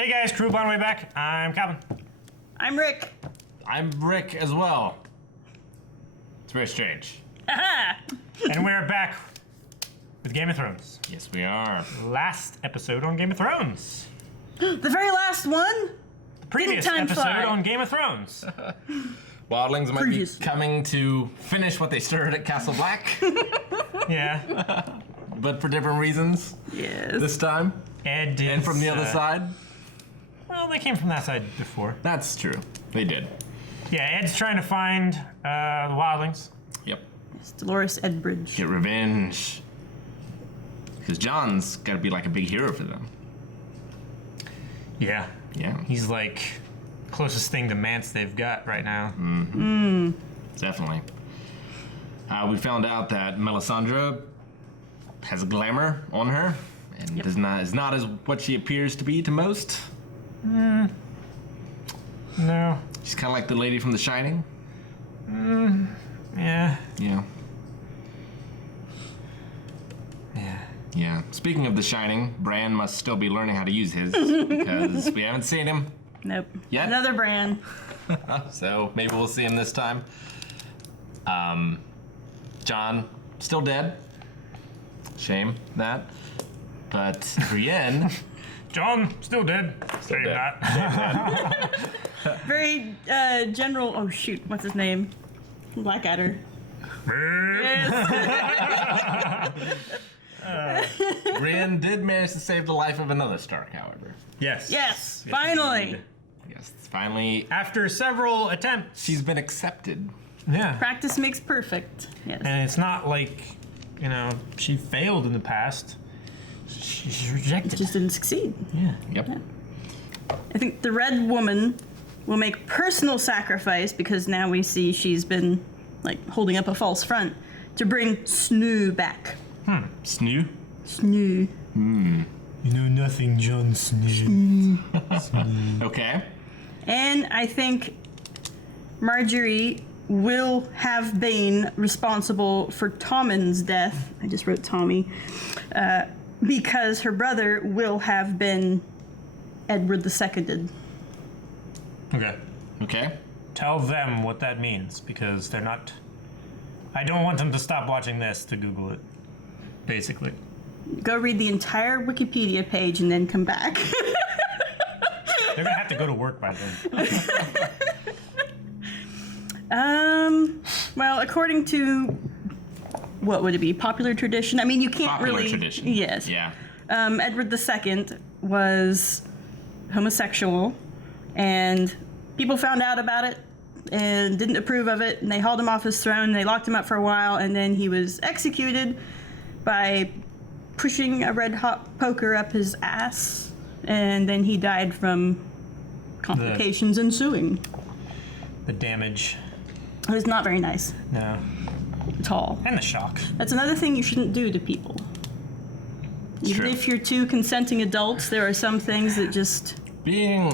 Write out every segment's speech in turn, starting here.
Hey guys, crew on the way back. I'm Calvin. I'm Rick. I'm Rick as well. It's very strange. And we're back with Game of Thrones. Yes, we are. Last episode on Game of Thrones. The very last one? The previous time episode fly? on Game of Thrones. Wildlings might Previous. be coming to finish what they started at Castle Black, Yeah. but for different reasons Yes. this time. Ed did. And from the other side. Well, they came from that side before. That's true. They did. Yeah, Ed's trying to find the Wildlings. Yep. It's Dolores Edbridge. Get revenge. Because John's got to be like a big hero for them. Yeah. Yeah. He's like closest thing to Mance they've got right now. Definitely. We found out that Melisandre has a glamour on her and is not as what she appears to be to most. No. She's kind of like the lady from The Shining. Yeah. Yeah. Yeah. Yeah. Speaking of The Shining, Bran must still be learning how to use his because we haven't seen him Nope. Yet? Another Bran. so maybe we'll see him this time. John still dead. Shame that. But Brienne, John, still dead. Say dead. that. Very general. Oh shoot, what's his name? Blackadder. Brienne did manage to save the life of another Stark, however. Yes. Yes, finally. Yes, finally After several attempts. she's been accepted. Yeah. Practice makes perfect. Yes. And it's not like, she failed in the past. She's rejected. Just didn't succeed. Yeah. Yep. I think the Red Woman will make personal sacrifice because now we see she's been holding up a false front to bring Snoo back. Snoo? Snoo. You know nothing, Jon Snow. Okay. And I think Marjorie will have been responsible for Tommen's death. I just wrote Tommy. Because her brother will have been Edward II. Okay. Okay. Tell them what that means, because they're not... I don't want them to stop watching this to Google it, basically. Go read the entire Wikipedia page and then come back. They're gonna have to go to work by then. Well, according to... what would it be? Popular tradition? I mean, you can't Popular really... tradition. Yes. Yeah. Edward II was homosexual, and people found out about it and didn't approve of it, and they hauled him off his throne, they locked him up for a while, and then he was executed by pushing a red-hot poker up his ass, and then he died from complications ensuing. the damage. It was not very nice No. at all. And the shock. That's another thing you shouldn't do to people. Even True. if you're two consenting adults, there are some things that just... Being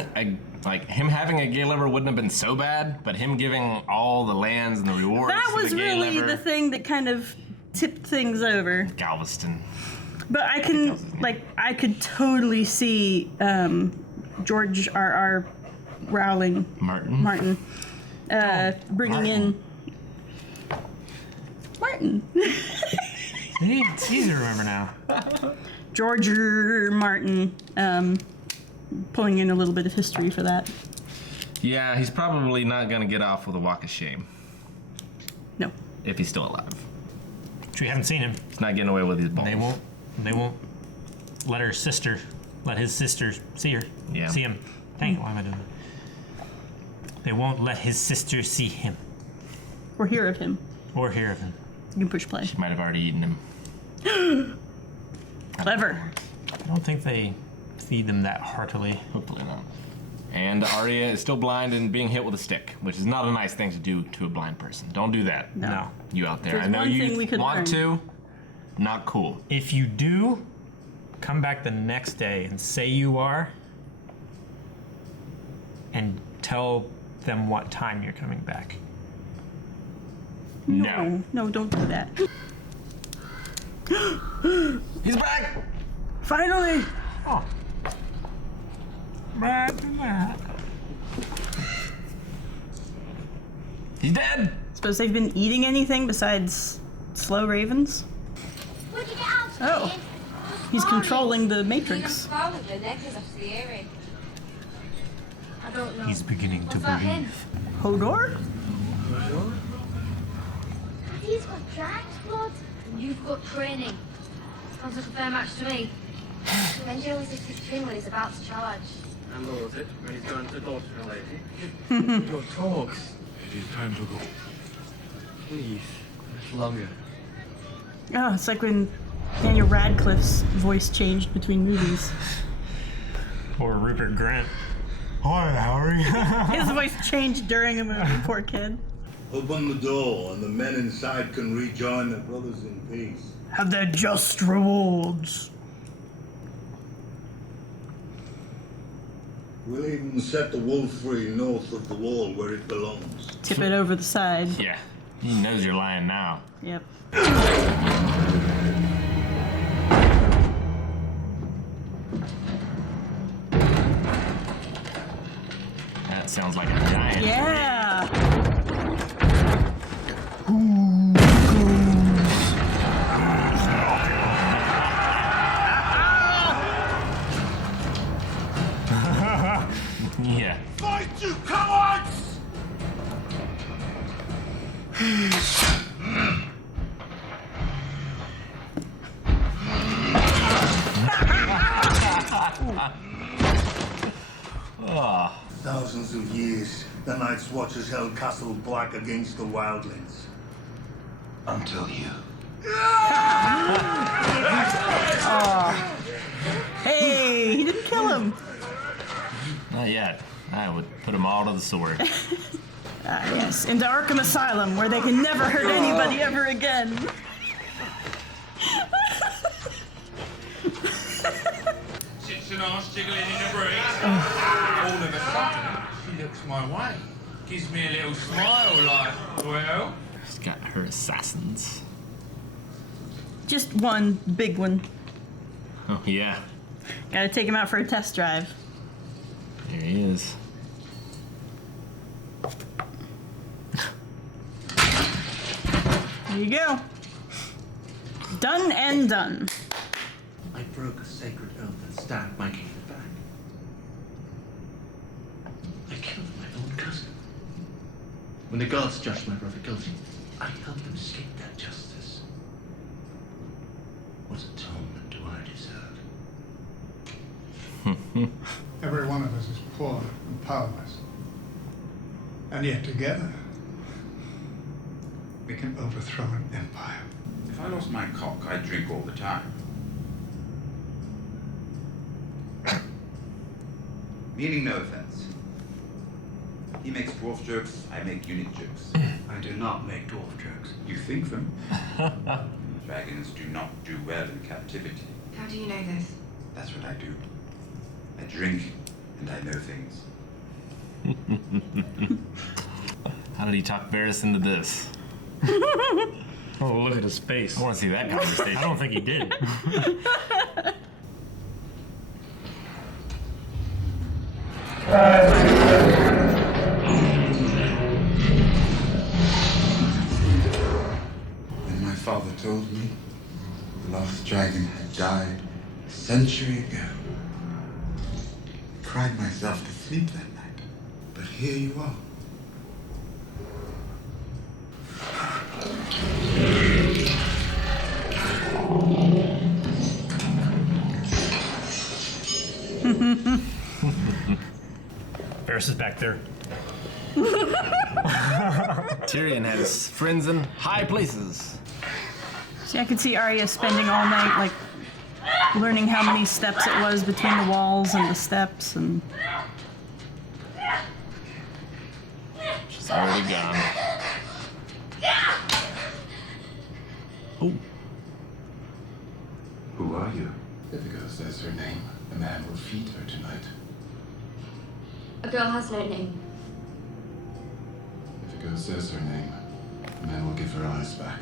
him having a gay lover wouldn't have been so bad, but him giving all the lands and the rewards That to was the gay really lover, the thing that kind of tipped things over. Galveston. But I could totally see George R.R. Rowling Martin. bringing in Martin. It's easy to remember now. George R. Martin pulling in a little bit of history for that. Yeah, he's probably not gonna get off with a walk of shame No. if he's still alive. We haven't seen him. He's not getting away with his balls. They won't let his sister see her. Yeah. See him. Dang it, why am I doing that? They won't let his sister see him. Or hear of him. Or hear of him. You can push play. She might have already eaten him. Clever. I don't think they feed them that heartily. Hopefully not. And Arya is still blind and being hit with a stick, which is not a nice thing to do to a blind person. Don't do that. No. You out there. There's I know one thing you we could want learn. to. Not cool. If you do, come back the next day and say you are, and tell them what time you're coming back. No. No, don't do that. He's back! Finally! Oh. He's dead! Suppose they've been eating anything besides slow ravens? Oh. He's controlling the Matrix. He's beginning to believe. Hodor? He's got dragon blood. And you've got training. Sounds like a fair match to me. Benji always lifts his chin when he's about to charge. And lowers it when he's going to dodge a lady. Your talks. It is time to go. Please, a little longer. Oh, it's like when Daniel Radcliffe's voice changed between movies. Or Rupert Grant. Hi, Harry. His voice changed during a movie, poor kid. Open the door and the men inside can rejoin their brothers in peace. Have their just rewards. We'll even set the wolf free north of the wall where it belongs. Tip it over the side. Yeah, he knows you're lying now. Yep. That sounds like a giant. Yeah. Yeah. Fight, you cowards! Thousands of years, the Night's Watchers held Castle Black against the wildlings. Until you. Hey, he didn't kill him. Not yet. I would put them all to the sword. Yes, into Arkham Asylum, where they can never hurt anybody ever again. Sits an arse jiggling in a breeze. All of a sudden, she looks my way. Gives me a little smile like, well... She's got her assassins. Just one big one. Oh, yeah. Gotta take him out for a test drive. There he is. There you go. Done and done. I broke a sacred oath and stabbed my king back. I killed my own cousin. When the gods judged my brother guilty, I helped them escape that justice. What atonement do I deserve? Every one of us is poor and powerless. And yet together, we can overthrow an empire. If I lost my cock, I'd drink all the time. Meaning no offense. He makes dwarf jokes, I make unit jokes. I do not make dwarf jokes. You think them? Dragons do not do well in captivity. How do you know this? That's what I do. I drink, and I know things. How did he talk Varys into this? Oh, look at his face. I want to see that conversation. I don't think he did. When my father told me the last dragon had died a century ago, I cried myself to sleep that night. But here you are. Varys is back there. Tyrion has friends in high places. See, I could see Arya spending all night, like, learning how many steps it was between the walls and the steps, and... She's already gone. Oh. Who are you? If a girl says her name, a man will feed her tonight. A girl has no name. If a girl says her name, a man will give her eyes back.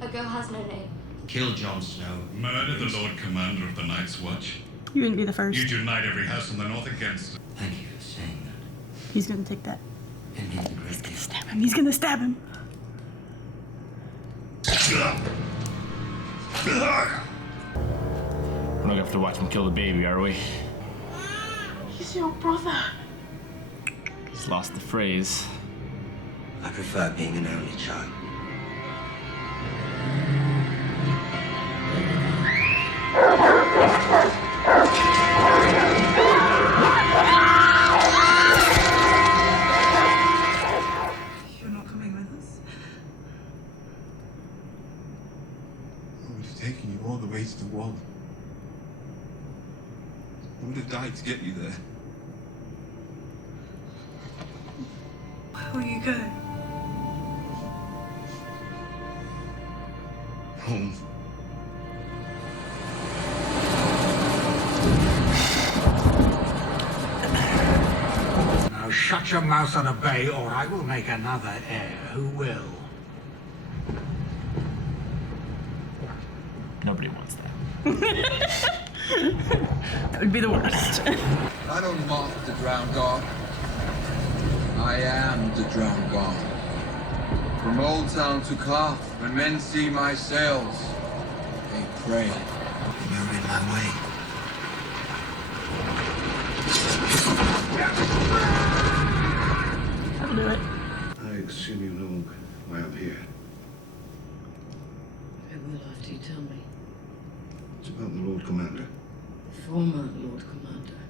A girl has no name. Kill Jon Snow. Murder the Lord Commander of the Night's Watch. You wouldn't be the first. You'd unite every house in the north against it. Thank you for saying that. He's gonna take that. It means a great deal. Stab him. He's gonna stab him. We're not gonna have to watch him kill the baby, are we? He's your brother. He's lost the phrase. I prefer being an only child. You're not coming with us? I would have taken you all the way to the wall. I would have died to get you there. Where will you go? Home. Now shut your mouth and obey, or I will make another heir who will. Nobody wants that. That would be the worst. I don't mock the drowned god. I am the drowned god. From Old Town to Karth, when men see my sails, they pray. You're in my way. That'll do it. I assume you know why I'm here. I will after you tell me. It's about the Lord Commander. Former Lord Commander.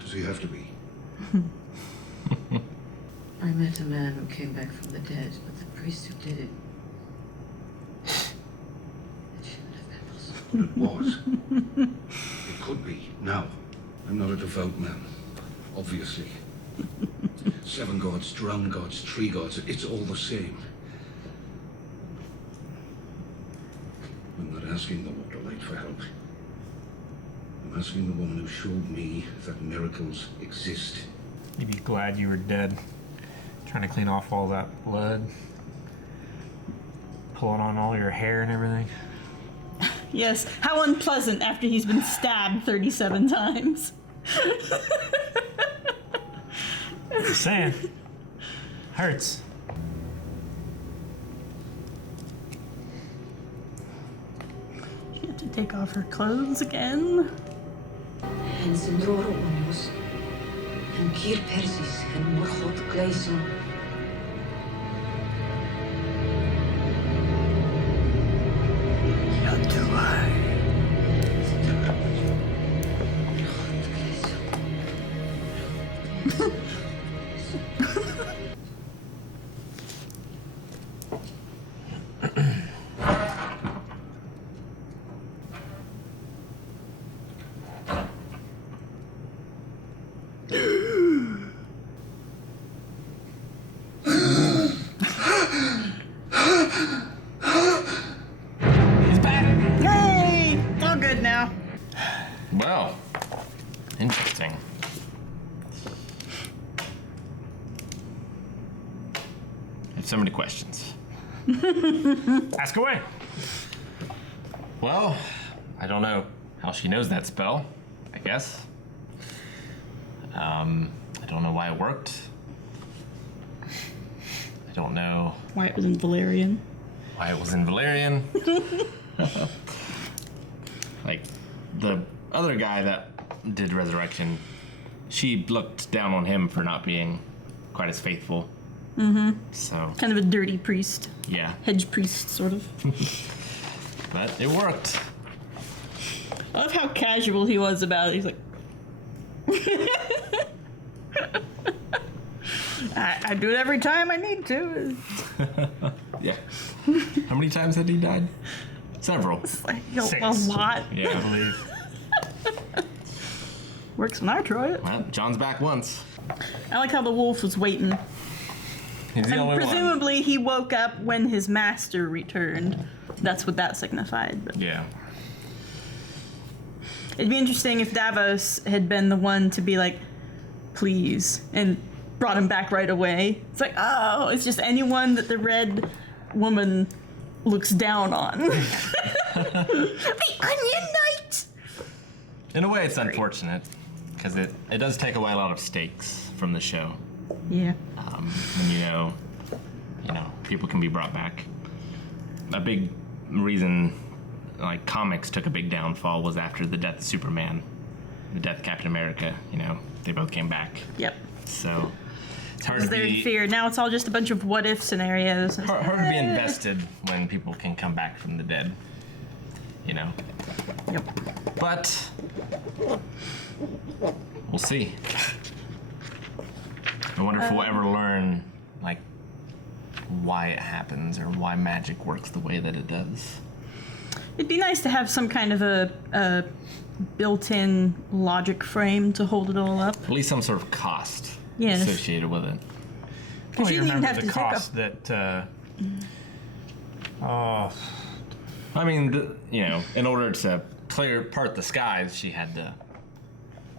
Does he have to be? I met a man who came back from the dead, but the priest who did it. It shouldn't have been possible. But it was. It could be. Now, I'm not a devout man, obviously. 7 gods, drowned gods, 3 gods, it's all the same. I'm not asking the Waterlight for help. I'm asking the woman who showed me that miracles exist. You'd be glad you were dead. Trying to clean off all that blood. Pulling on all your hair and everything. Yes, how unpleasant after he's been stabbed 37 times. Just saying. Hurts. She had to take off her clothes again. En zijn droren onjos. En kier persis en morgot gleison. Ja, doe I. Well, interesting. I have so many questions. Ask away. Well, I don't know how she knows that spell, I guess. I don't know why it worked. I don't know Why it was in Valerian. why it was in Valerian. Like, the other guy that did Resurrection, she looked down on him for not being quite as faithful. Mm-hmm. So, Kind of a dirty priest. yeah. Hedge priest, sort of. But it worked. I love how casual he was about it. He's like, I do it every time I need to. Yeah. How many times had he died? Several. It's like a 6. lot. Yeah, I believe. Works when I try it. Well, John's back once. I like how the wolf was waiting. He's the And only one. presumably he woke up when his master returned. That's what that signified. But Yeah. it'd be interesting if Davos had been the one to be like, please, and brought him back right away. It's like, oh, it's just anyone that the red woman looks down on. The Onion Knight! In a way, it's unfortunate because it does take away a lot of stakes from the show. Yeah. When you know, people can be brought back. A big reason, like comics took a big downfall was after the death of Superman, the death of Captain America. They both came back. Yep. So it's hard Because to they're in be fear. Now it's all just a bunch of what if scenarios. hard to be invested when people can come back from the dead. Yep. But we'll see. I wonder if we'll ever learn, like, why it happens or why magic works the way that it does. It'd be nice to have some kind of a built-in logic frame to hold it all up. At least some sort of cost Yes. associated with it. Because you didn't even have the to take cost up. that. I mean, in order to clear part the skies, she had to,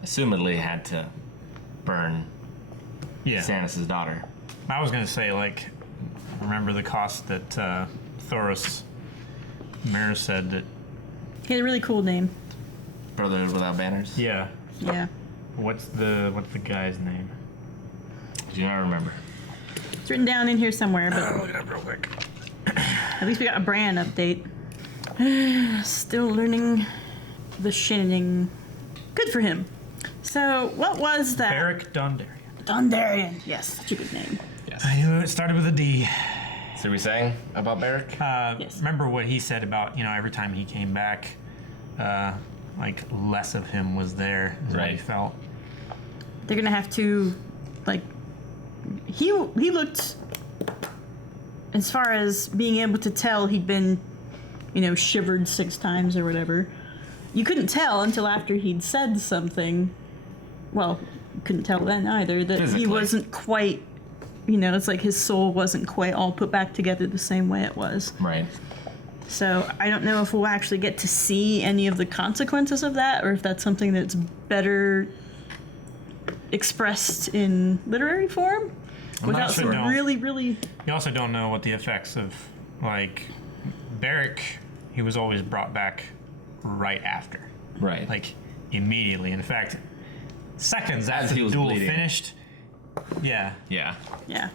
assumedly, had to burn Stannis' daughter. I was gonna say, like, remember the cost that Thoros Mare said that. He had a really cool name. Brothers Without Banners? Yeah. Yeah. What's the guy's name? Do you not remember? It's written down in here somewhere, but I'll look it up real quick. at least we got a Bran update. Still learning the shinning. Good for him. So, what was that? Beric Dondarrion. Dondarrion. Yes, such a good name. Yes. I knew it started with a D. So we saying about Beric? Yes. Remember what he said about, every time he came back, like, less of him was there, is what he Right. felt. They're gonna have to, like, he looked, as far as being able to tell he'd been, shivered 6 times or whatever. You couldn't tell until after he'd said something. Well, you couldn't tell then either, that Physically. he wasn't quite, it's like his soul wasn't quite all put back together the same way it was. Right. So I don't know if we'll actually get to see any of the consequences of that, or if that's something that's better expressed in literary form without some really. You also don't know what the effects of, like, Beric, he was always brought back right after. Right. Like, immediately. In fact, seconds As after he the was duel bleeding. finished. Yeah. Yeah. Yeah.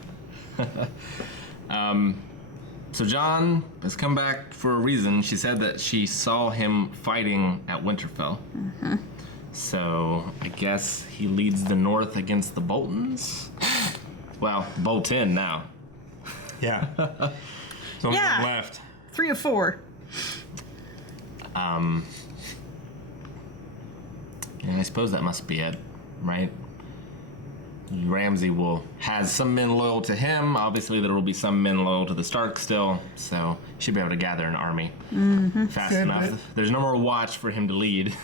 So Jon has come back for a reason. She said that she saw him fighting at Winterfell. Mm-hmm. So I guess he leads the North against the Boltons? Well, Bolton now. Yeah. So Yeah. left. 3 or 4. And I suppose that must be it, right? Ramsay has some men loyal to him. Obviously, there will be some men loyal to the Stark still, so he should be able to gather an army fast enough. There's no more watch for him to lead.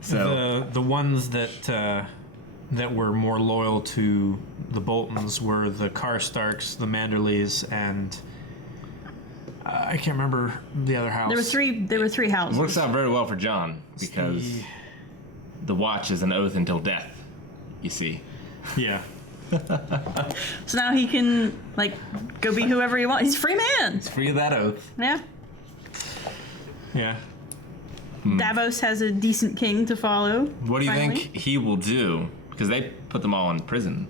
So The ones that were more loyal to the Boltons were the Karstarks, the Manderleys, and I can't remember the other house. There were 3 houses. it works out very well for Jon because the watch is an oath until death. You see. Yeah. So now he can, like, go be whoever he wants. He's a free man. It's free of that oath. Yeah. Yeah. Davos has a decent king to follow. What do you finally. think he will do? Because they put them all in prison.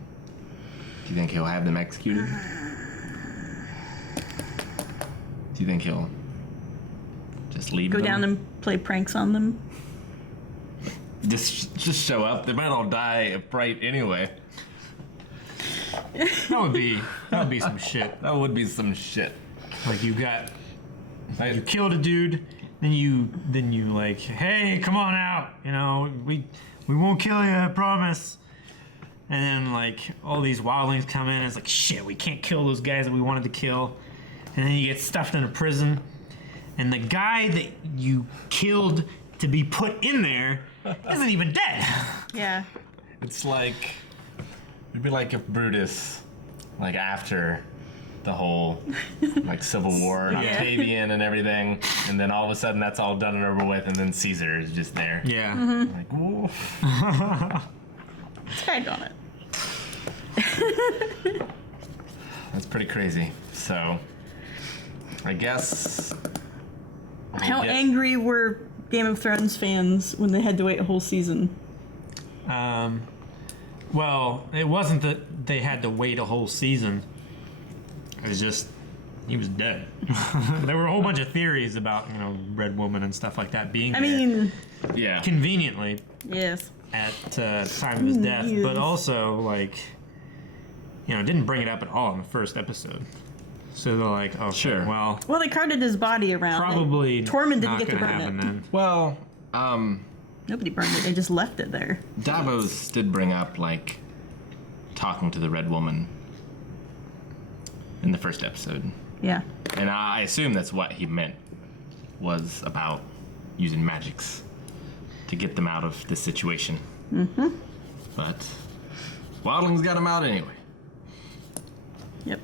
Do you think he'll have them executed? Do you think he'll just leave Go them? down and play pranks on them. Just show up. They might all die of fright anyway. That would be some shit. That would be some shit. Like you killed a dude, then you like, hey, come on out. We won't kill you, I promise. And then like all these wildlings come in, and it's like, shit, we can't kill those guys that we wanted to kill. And then you get stuffed in a prison, and the guy that you killed to be put in there isn't even dead. Yeah. It's like, it'd be like if Brutus, like after the whole like Civil War, Octavian and everything, and then all of a sudden that's all done and over with, and then Caesar is just there. Yeah. Mm-hmm. Like, whoa. Tag on it. That's pretty crazy. So, I guess. How angry were Game of Thrones fans when they had to wait a whole season? Well, it wasn't that they had to wait a whole season. It was just he was dead. There were a whole bunch of theories about Red Woman and stuff like that being. I mean, yeah, yes, conveniently at the time of his death, Yes. but also didn't bring it up at all in the first episode. So they're like, oh Sure. well, they carted his body around. probably Tormund didn't not get to gonna burn happen it. then. Well, Nobody burned it. They just left it there. Davos did bring up talking to the Red Woman in the first episode. Yeah. And I assume that's what he meant, was about using magics to get them out of this situation. Mm-hmm. But Wildlings got him out anyway. Yep.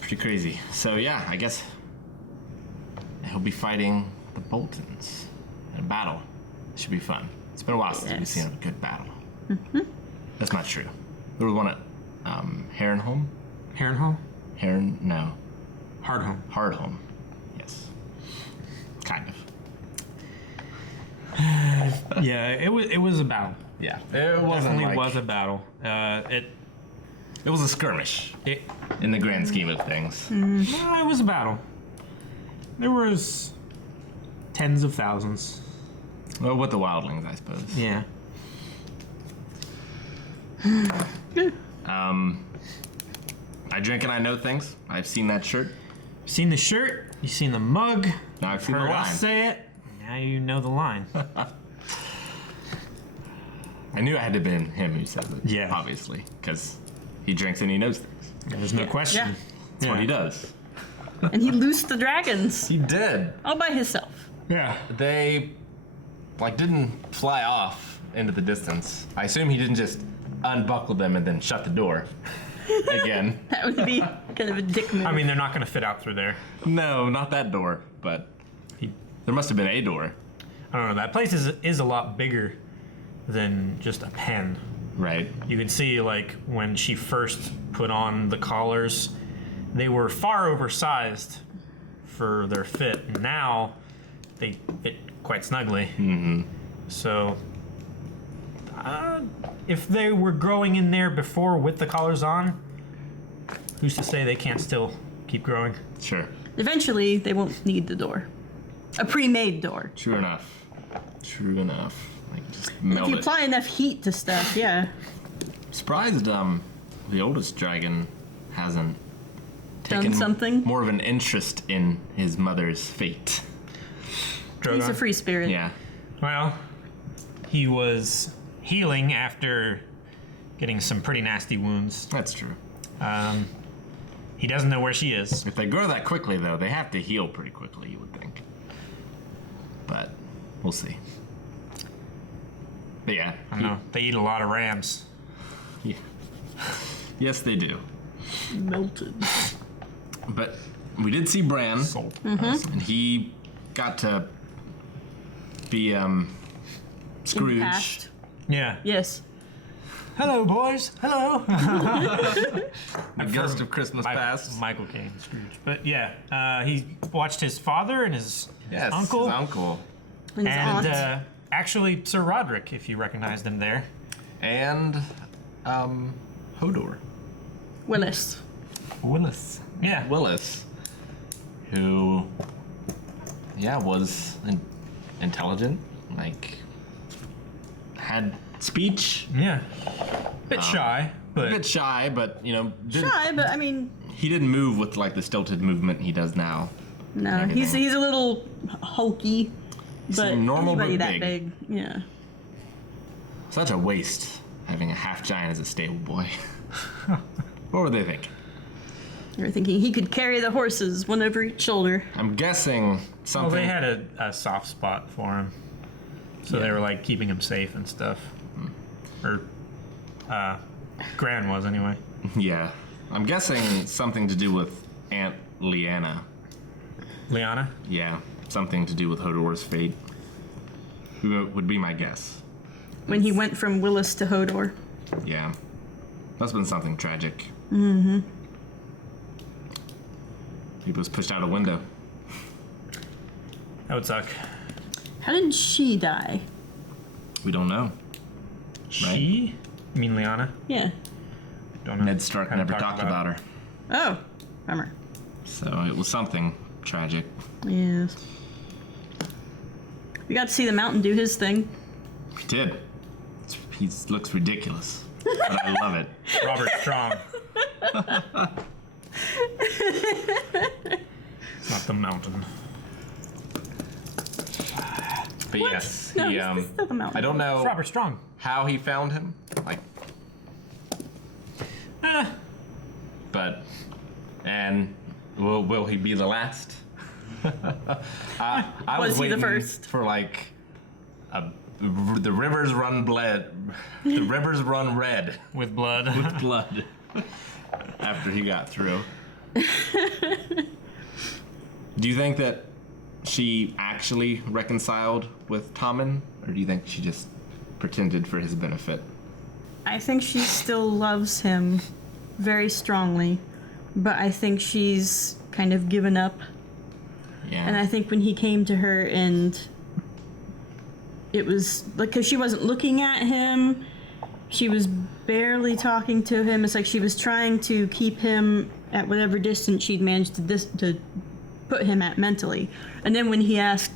Pretty crazy. So yeah, I guess he'll be fighting the Boltons in a battle. Should be fun. It's been a while since we've seen a good battle. Mm-hmm. That's not true. There was one at Harrenhal? Harrenhal? No. Hardhome. Hardhome. Yes. Kind of. Yeah, it was a battle. Yeah. It wasn't Definitely was a battle. It was a skirmish. In the grand scheme of things. No, it was a battle. There was tens of thousands. Well, with the Wildlings, I suppose. Yeah. I drink and I know things. I've seen that shirt. Seen the shirt. You've seen the mug. Now I've seen the heard line. us say it. Now you know the line. I knew it had to have been him who said it. Yeah. Obviously, because he drinks and he knows things. There's no question. Yeah. That's what he does. And he loosed the dragons He did. all by himself. Yeah. They didn't fly off into the distance. I assume he didn't just unbuckle them and then shut the door again. That would be kind of a dick move. I mean, they're not going to fit out through there. No, not that door, but there must have been a door. I don't know. That place is a lot bigger than just a pen. Right. You can see, when she first put on the collars, they were far oversized for their fit. And now they fit quite snugly. Mm-hmm. So, if they were growing in there before with the collars on, who's to say they can't still keep growing? Sure. Eventually, they won't need the door. A pre-made door. True enough. True enough. Just If melt you it. apply enough heat to stuff, yeah. Surprised the oldest dragon hasn't Done taken something? more of an interest in his mother's fate. He's a free spirit. Yeah. Well, he was healing after getting some pretty nasty wounds. That's true. He doesn't know where she is. If they grow that quickly, though, they have to heal pretty quickly, you would think. But we'll see. But yeah. I don't know. They eat a lot of rams. Yeah. Yes, they do. Melted. But we did see Bran, Mhm. and he got to be Scrooge. past. Yeah. Yes. Hello, boys. Hello. The ghost of Christmas past. Michael Caine, Scrooge. But yeah, he watched his father and his Yes, uncle. his uncle. And his aunt. Actually, Sir Roderick, if you recognized him there. And Hodor. Willis. Willis. Yeah. Willis. Who, was intelligent, had speech. Yeah. Bit shy, but A bit shy, but, didn't, Shy, but I mean, he didn't move with, the stilted movement he does now. no, he's a little hulky, but seemed normal, anybody but that big. yeah. Such a waste, having a half-giant as a stable boy. What were they thinking? They were thinking he could carry the horses, one over each shoulder. I'm guessing something... Well, they had a soft spot for him. So they were keeping him safe and stuff. Or Gran was anyway. Yeah. I'm guessing something to do with Aunt Lyanna. Lyanna? Yeah. Something to do with Hodor's fate. Would be my guess. When he went from Willis to Hodor. Yeah. Must have been something tragic. Mm-hmm. He was pushed out a window. That would suck. How did she die? We don't know. She? You mean Lyanna? Yeah. Don't know. Ned Stark never talked about her. Oh, bummer. So it was something tragic. Yes. We got to see the mountain do his thing. He did. He looks ridiculous, but I love it. Robert Strong. It's not the mountain. But yes, No, he. it's still the mountain. I don't know It's Robert Strong. how he found him. Like, but and will he be the last? I Was he the waiting first? for like the rivers run blood. The rivers run red With blood. with blood. After he got through. Do you think that she actually reconciled with Tommen, or do you think she just pretended for his benefit? I think she still loves him very strongly, but I think she's kind of given up. Yeah. And I think when he came to her and it was like, because she wasn't looking at him, she was barely talking to him. It's like she was trying to keep him at whatever distance she'd managed to put him at mentally. And then when he asked,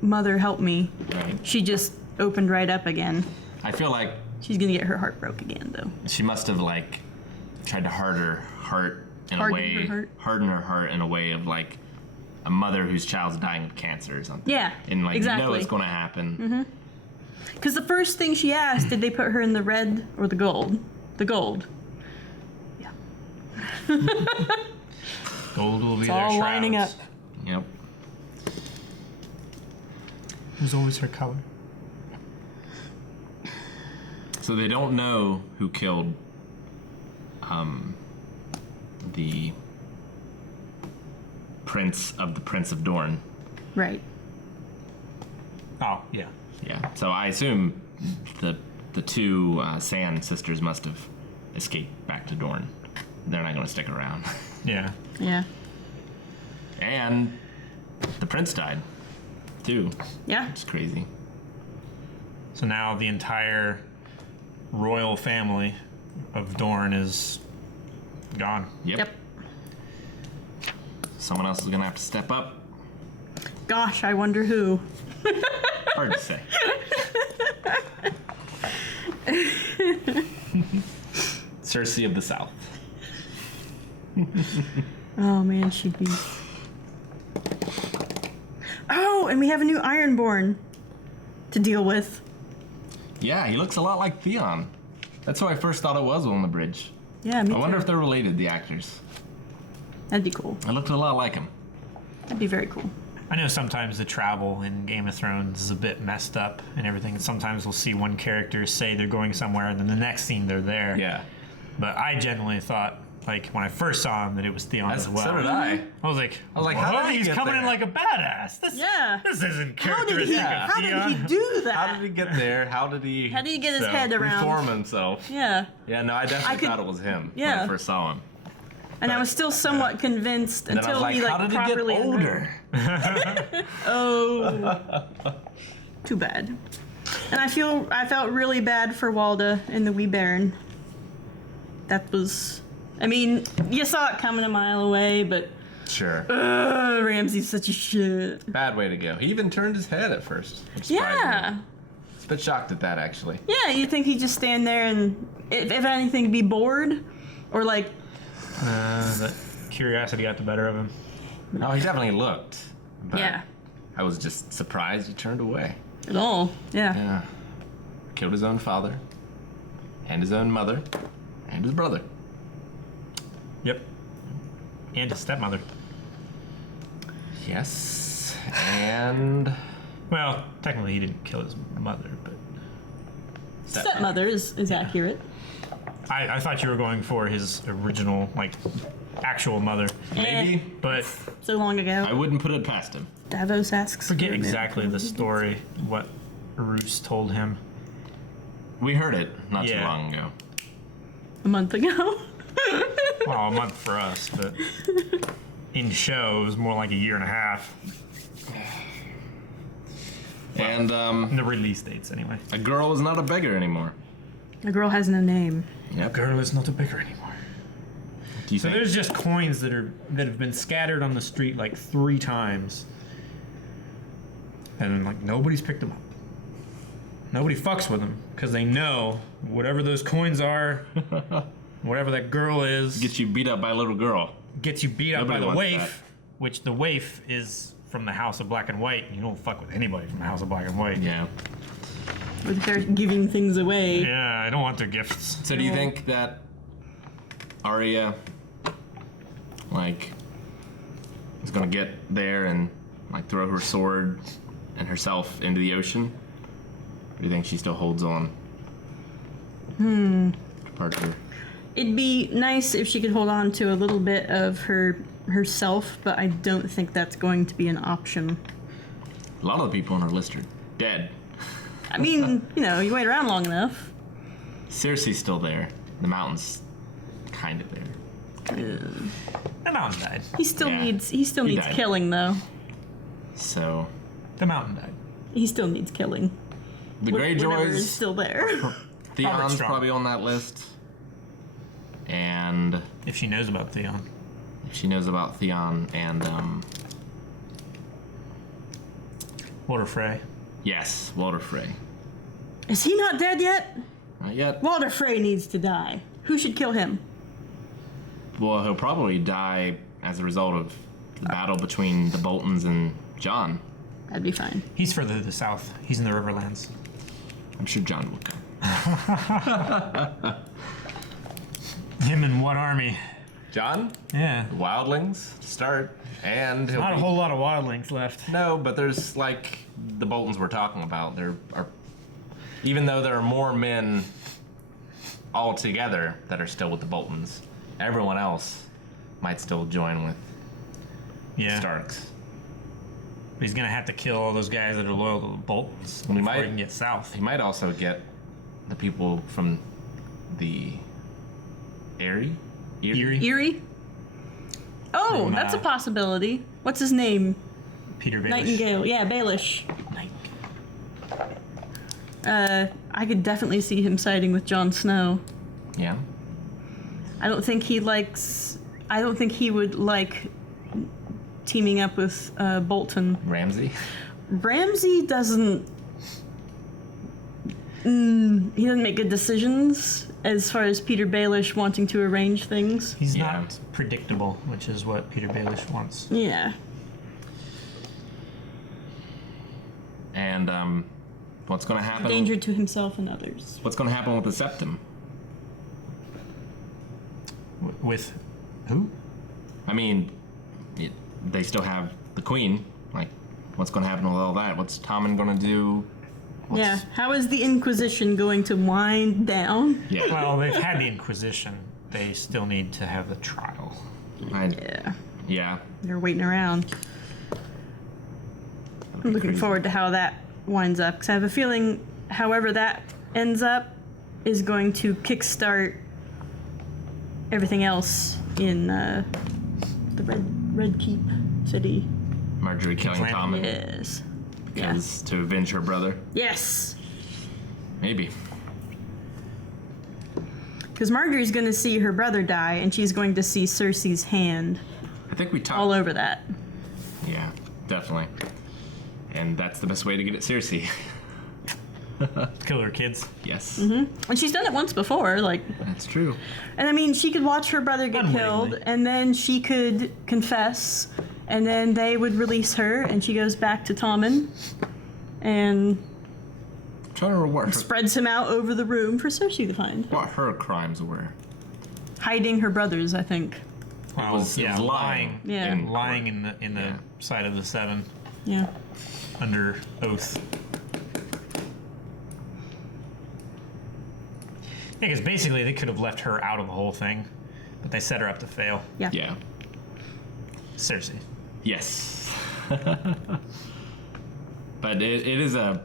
"Mother, help me," Right. she just opened right up again. I feel like She's gonna get her heart broke again, though. she must have like tried to harden her heart in Harden a way, her heart? harden her heart in a way of like a mother whose child's dying of cancer or something. Yeah, And like exactly. you know it's going to happen. Mm-hmm. Because the first thing she asked, did they put her in the red or the gold? The gold. Yeah. Gold will be It's their all lining up. shrouds. Yep. It was always her color. So they don't know who killed the Prince of Dorne. Right. Oh, yeah. Yeah. So I assume the two Sand sisters must have escaped back to Dorne. They're not going to stick around. Yeah. Yeah. And the prince died, too. Yeah. It's crazy. So now the entire royal family of Dorne is gone. Yep. Someone else is going to have to step up. Gosh, I wonder who. Hard to say. Cersei of the South. Oh man, she'd be. Oh, and we have a new Ironborn to deal with. Yeah, he looks a lot like Theon. That's who I first thought it was on the bridge. Yeah, me I wonder too. if they're related, the actors. That'd be cool. It looked a lot like him. That'd be very cool. I know sometimes the travel in Game of Thrones is a bit messed up and everything. Sometimes we'll see one character say they're going somewhere and then the next scene they're there. Yeah. But I genuinely thought, like, when I first saw him, that it was Theon as well. So did I. I was like, how did he he's get coming in there? like a badass. This isn't characteristic of How Theon. did he do that? How did he get there? How did he get his head around? reform himself? Yeah. Yeah, no, I definitely thought it was him when Yeah. I first saw him. And I was still somewhat convinced And then I until was he like, like how did he properly get older? Oh. Too bad. And I felt really bad for Walda and the Wee Baron. That was, I mean, you saw it coming a mile away, but Sure. Ramsay's such a shit. Bad way to go. He even turned his head at first. which surprised Yeah. me. I was a bit shocked at that, actually. Yeah, you'd think he'd just stand there and, if anything, be bored. Or like... The curiosity got the better of him. Oh, he definitely looked. But Yeah. I was just surprised he turned away. At all. Yeah. Yeah. Killed his own father, and his own mother, and his brother. Yep. And his stepmother. Yes. And... Well, technically he didn't kill his mother, but... Stepmother is accurate. I thought you were going for his original, like, actual mother. Maybe. But... So long ago. I wouldn't put it past him. Davos asks. Forget exactly the story, what Roose told him. We heard it not too Yeah. long ago. A month ago. Well, a month for us, but... in show, it was more like a year and a half. And the release dates, anyway. A girl is not a beggar anymore. The girl has no name. Yep. A girl is not a beggar anymore. Do you So think? there's just coins that have been scattered on the street like 3 times, and like nobody's picked them up. Nobody fucks with them because they know whatever those coins are, whatever that girl is, Gets you beat up by a little girl. gets you beat up Nobody by the wants waif, that. which the waif is from the House of Black and White. You don't fuck with anybody from the House of Black and White. Yeah. Or they're giving things away. Yeah, I don't want their gifts. So do you think that Arya, like, is gonna get there and like throw her sword and herself into the ocean? Or do you think she still holds on? Parker. It'd be nice if she could hold on to a little bit of herself, but I don't think that's going to be an option. A lot of the people on her list are dead. I mean, you wait around long enough. Cersei's still there. The mountain's kind of there. The mountain died. He still Yeah, needs he died. killing though. So The mountain died. He still needs killing. the Whatever is Greyjoys, still there. Theon's Strong. probably on that list. And If she knows about Theon. she knows about Theon and Walder Frey. yes, Walder Frey. Is he not dead yet? Not yet. Walder Frey needs to die. Who should kill him? Well, he'll probably die as a result of the battle between the Boltons and Jon. That'd be fine. He's further to the south. He's in the Riverlands. I'm sure Jon will come. Him and what army? Jon? Yeah. The Wildlings to start, and he'll Not a be- whole lot of wildlings left. No, but there's like the Boltons we're talking about. There are, even though there are more men all together that are still with the Boltons, everyone else might still join with Yeah. Starks. But he's gonna have to kill all those guys that are loyal to the Boltons before he can get south. He might also get the people from the Eyrie? Eerie? Oh, From, that's a possibility. What's his name? Petyr Baelish. Nightingale. Yeah, Baelish. I could definitely see him siding with Jon Snow. Yeah. I don't think he would like teaming up with Bolton. Ramsay? Ramsay doesn't. He doesn't make good decisions as far as Petyr Baelish wanting to arrange things. He's not predictable, which is what Petyr Baelish wants. Yeah. And what's going to happen? Danger to himself and others. What's going to happen with the Septum? With who? I mean, they still have the Queen. Like, what's going to happen with all that? What's Tommen going to do? Yeah. How is the Inquisition going to wind down? Yeah. Well, they've had the Inquisition. They still need to have the trial. Yeah. Yeah. They're waiting around. I'm looking forward to how that winds up, because I have a feeling however that ends up is going to kickstart everything else in the Red Keep city. Marjorie killing Tommen. Yes. Because to avenge her brother. Yes. Maybe. Because Marjorie's going to see her brother die, and she's going to see Cersei's hand. I think we talked all over that. Yeah, definitely. And that's the best way to get at Cersei. Kill her kids. Yes. And she's done it once before, like. That's true. And I mean, she could watch her brother get Unwittingly. killed, and then she could confess, and then they would release her, and she goes back to Tommen, and trying to remember spreads him out over the room for Cersei to find. What her crimes were. Hiding her brothers, I think. Well, It was lying. Yeah. And lying in the side of the Seven. Yeah. Under oath. Yeah, because basically they could have left her out of the whole thing, but they set her up to fail. Yeah. Yeah. Cersei. Yes. But it is a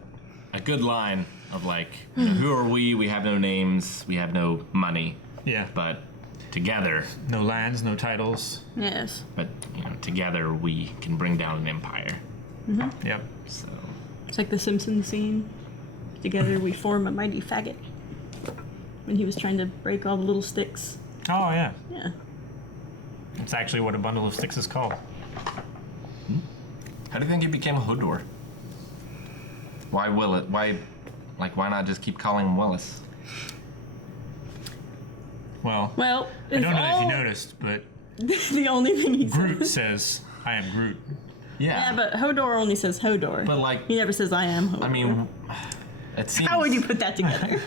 good line of like, you know, who are we? We have no names. We have no money. Yeah. But together. No lands, no titles. Yes. But together we can bring down an empire. Mm-hmm. Yep. So it's like the Simpsons scene. Together we form a mighty faggot. When he was trying to break all the little sticks. Oh yeah. Yeah. It's actually what a bundle of sticks is called. How do you think he became a Hodor? Why will it? Why not just keep calling him Willis? Well, I don't know if you noticed, but the only thing he Groot says. says, "I am Groot." Yeah, but Hodor only says Hodor. But he never says I am Hodor. I mean, it seems. How would you put that together?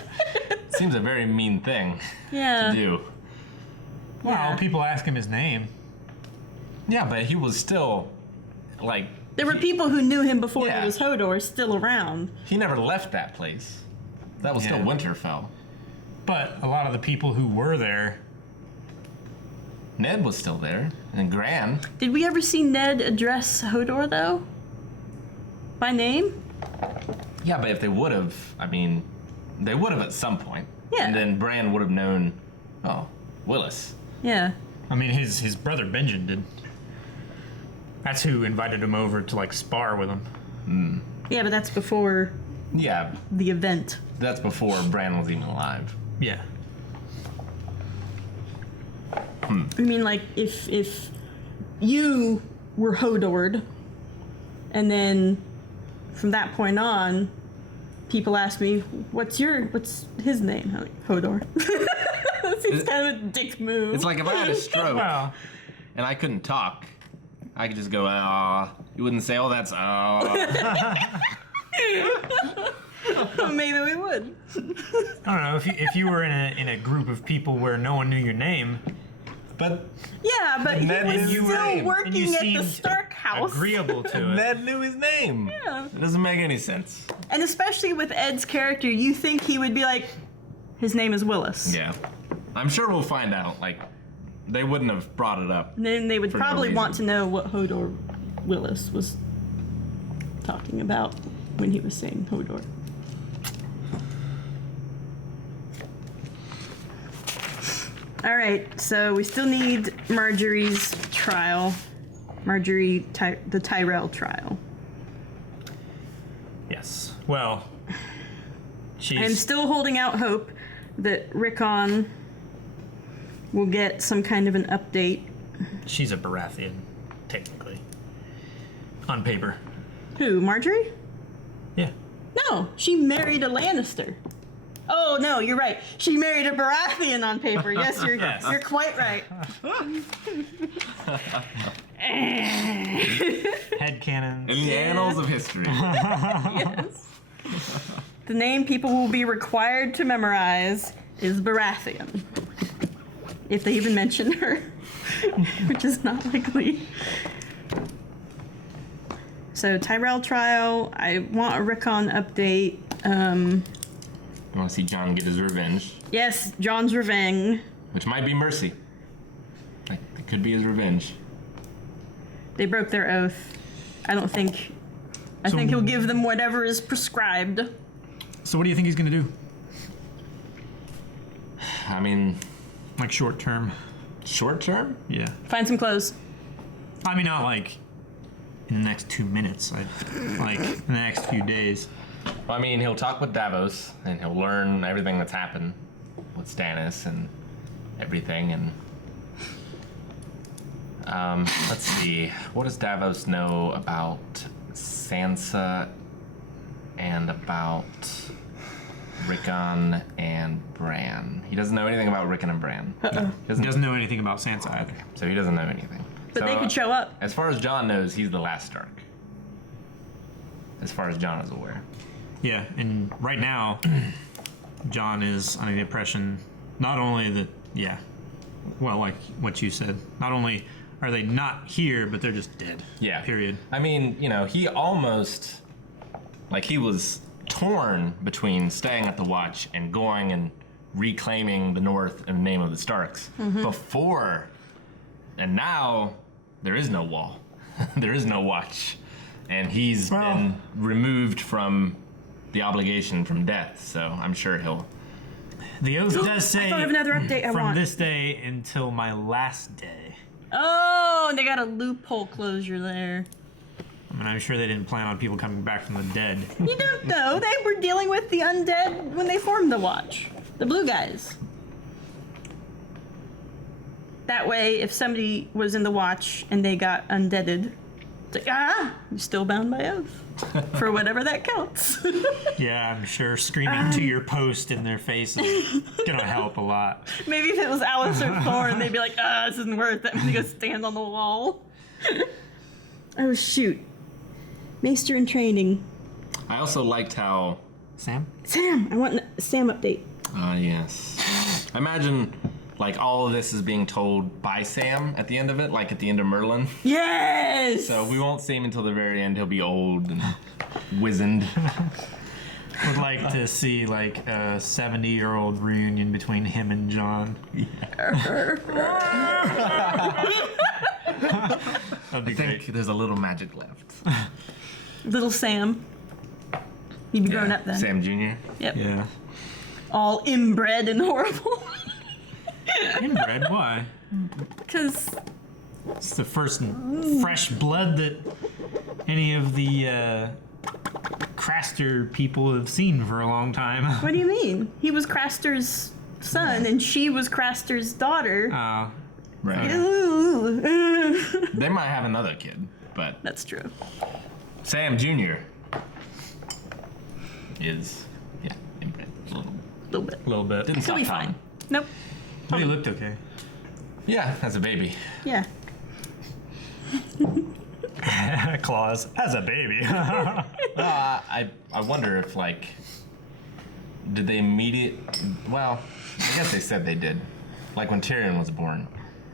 It seems a very mean thing Yeah. to do. Well, people ask him his name. Yeah, but he was still like. There were people who knew him before he was Hodor still around. He never left that place. That was still Winterfell. But a lot of the people who were there. Ned was still there, and Gran. Did we ever see Ned address Hodor though? By name? Yeah, but if they would have, I mean, they would have at some point. Yeah. And then Bran would have known, oh, Willis. Yeah. I mean, his brother Benjen did. That's who invited him over to like spar with him. Yeah, but that's before. Yeah. The event. That's before Bran was even alive. Yeah. I mean, like if you were Hodor, and then from that point on, people ask me, "What's his name?" I'm like, Hodor. It's kind of a dick move. It's like if I had a stroke and I couldn't talk, I could just go, you wouldn't say, oh, that's, Maybe we would. I don't know if you were in a group of people where no one knew your name, but Yeah, but he was still working at the Stark house. agreeable to it. Ned knew his name. Yeah. It doesn't make any sense. And especially with Ed's character, you think he would be like, his name is Willis. Yeah. I'm sure we'll find out. Like, they wouldn't have brought it up. And then they would for no probably want to reason. know what Hodor Willis was talking about when he was saying Hodor. All right, so we still need Marjorie's trial. The Tyrell trial. Yes. Well, I'm still holding out hope that Rickon will get some kind of an update. She's a Baratheon, technically. On paper. Who, Marjorie? Yeah. No, she married a Lannister. Oh no, you're right. She married a Baratheon on paper. Yes, you're quite right. Headcanon. In the annals of history. Yes. The name people will be required to memorize is Baratheon. If they even mention her, which is not likely. So Tyrell trial. I want a Rickon update. You want to see Jon get his revenge, Yes, John's revenge. which might be mercy. Like, it could be his revenge. They broke their oath. I think he'll give them whatever is prescribed. So what do you think he's gonna do? I mean, like short term. Short term? Yeah. Find some clothes. I mean, not like in the next 2 minutes. Like in the next few days. Well, I mean, he'll talk with Davos, and he'll learn everything that's happened with Stannis and everything, and let's see. What does Davos know about Sansa and about Rickon and Bran? He doesn't know anything about Rickon and Bran. He doesn't know anything about Sansa either. So he doesn't know anything. But they could show up. As far as Jon knows, he's the last Stark. As far as Jon is aware. Yeah, and right now, Jon is under the impression not only that, well, like what you said, not only are they not here, but they're just dead. Yeah. Period. I mean, he almost, like, he was torn between staying at the Watch and going and reclaiming the North in the name of the Starks before, and now there is no wall. There is no Watch. And he's been removed from the obligation from death, so I'm sure he'll The oath does say I thought of another update I from want. this day until my last day. Oh, and they got a loophole closure there. I mean, I'm sure they didn't plan on people coming back from the dead. You don't know. They were dealing with the undead when they formed the Watch. The blue guys. That way, if somebody was in the Watch and they got undeaded, it's like, you're still bound by oath. For whatever that counts. Yeah, I'm sure screaming to your post in their face is gonna help a lot. Maybe if it was Alistair Thorne, they'd be like, this isn't worth it. I'm gonna go stand on the wall. Oh, shoot. Maester in training. I also liked how... Sam? Sam! I want a Sam update. Yes. I imagine, like, all of this is being told by Sam at the end of it, like at the end of Merlin. Yes! So we won't see him until the very end. He'll be old and wizened. Would like to see, like, a 70-year-old reunion between him and Jon. That'd be I think there's a little magic left. Little Sam. He'd be grown up then. Sam Jr.? Yep. Yeah. All inbred and horrible. Inbred? Why? Because it's the first fresh blood that any of the Craster people have seen for a long time. What do you mean? He was Craster's son, and she was Craster's daughter. Oh. Right. Ooh. They might have another kid, but... That's true. Sam Jr. is, inbred. A little bit. A little bit. Didn't He'll be stop fine. Nope. But he looked okay. Yeah, as a baby. Yeah. Claus, as a baby. I wonder if, like, did they well, I guess they said they did. Like when Tyrion was born,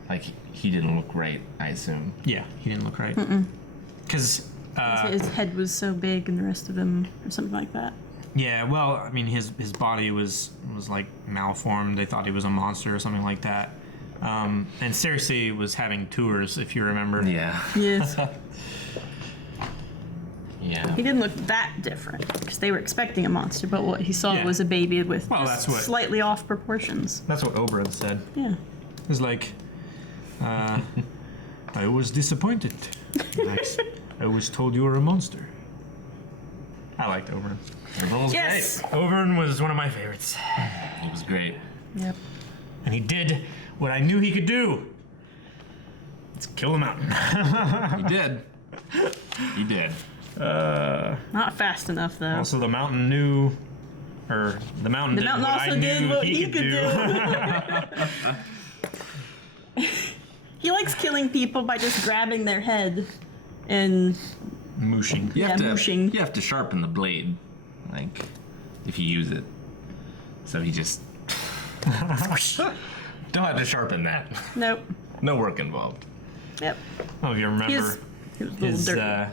like he didn't look right, I assume. Yeah, he didn't look right. Because his head was so big and the rest of him, or something like that. yeah, well, I mean, his body was like malformed. They thought he was a monster or something like that. And Cersei was having tours, if you remember. Yeah. Yes. Yeah. He didn't look that different because they were expecting a monster, but what he saw was a baby with that's what- slightly off proportions. That's what Oberyn said. Yeah. It was like, I was disappointed. I was told you were a monster. I liked Oberyn. Oberyn was Yes. great. Oberyn was one of my favorites. He was great. Yep. And he did what I knew he could do. Let's kill the mountain. He did. He did. Not fast enough though. Also, the mountain knew, or the mountain The did mountain what also I knew did what he could do. He likes killing people by just grabbing their head and mooshing. You have to, mooshing. You have to sharpen the blade, like, if you use it. So he just... Don't have to sharpen that. Nope. No work involved. Yep. Oh, if you remember, He was a little his, dirty.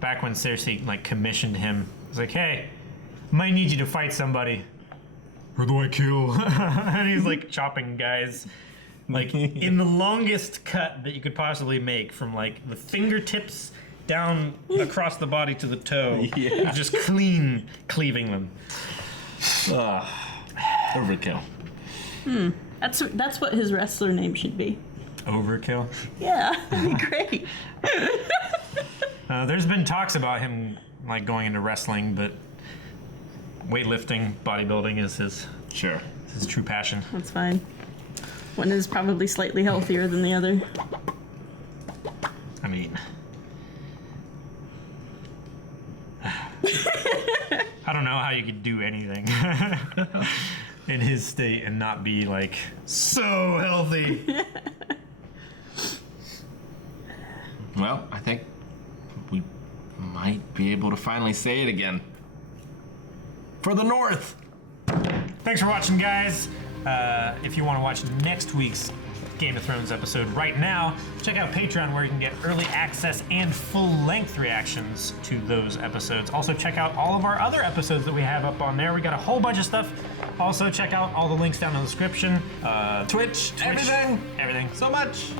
back when Cersei like commissioned him, it was like, hey, I might need you to fight somebody. Who do I kill? And he's like chopping guys, like in the longest cut that you could possibly make, from like the fingertips down across the body to the toe. Yeah. Just clean cleaving them. Overkill. That's what his wrestler name should be. Overkill. Yeah, that'd be great. There's been talks about him like going into wrestling, but weightlifting, bodybuilding is his true passion. That's fine. One is probably slightly healthier than the other. I mean, I don't know how you could do anything in his state and not be like so healthy. Well, I think we might be able to finally say it again. For the North! Thanks for watching, guys. If you want to watch next week's Game of Thrones episode right now, check out Patreon, where you can get early access and full-length reactions to those episodes. Also, check out all of our other episodes that we have up on there. We got a whole bunch of stuff. Also, check out all the links down in the description. Twitch, everything. Everything. So much.